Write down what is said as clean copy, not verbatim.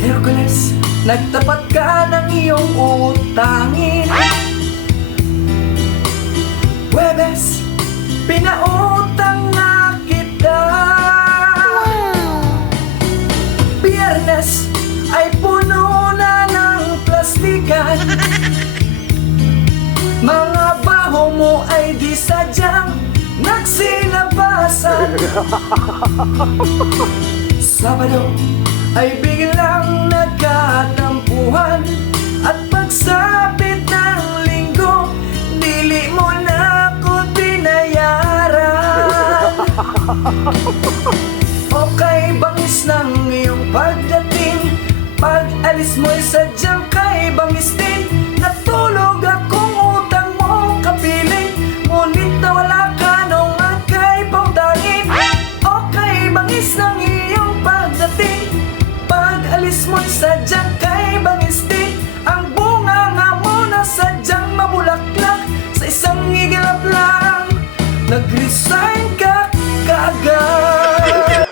Hercules, nagtapat ka ng iyong utangin. Huwebes, pinautang na kita. Biyernes, ay puno na ng plastikan. Mga baho mo ay di sadyang nagsilabasan. Sabado ay biglang nagkatampuhan. At pagsapit ng linggo, dili mo na ako binayaran. Okay, bangis ng iyong pagdating. Pag-alis mo'y sadyang kay bangis din. Natulog akong utang mo kapiling, ngunit nawala ka nung agay pautangin. Okay, bangis ng iyong pagdating. Pag-alis mo'y sadyang kay bangis din. Ang bunga nga mo na sadyang mabulaklak. Sa isang igilap lang, nag-resign ka kaagad.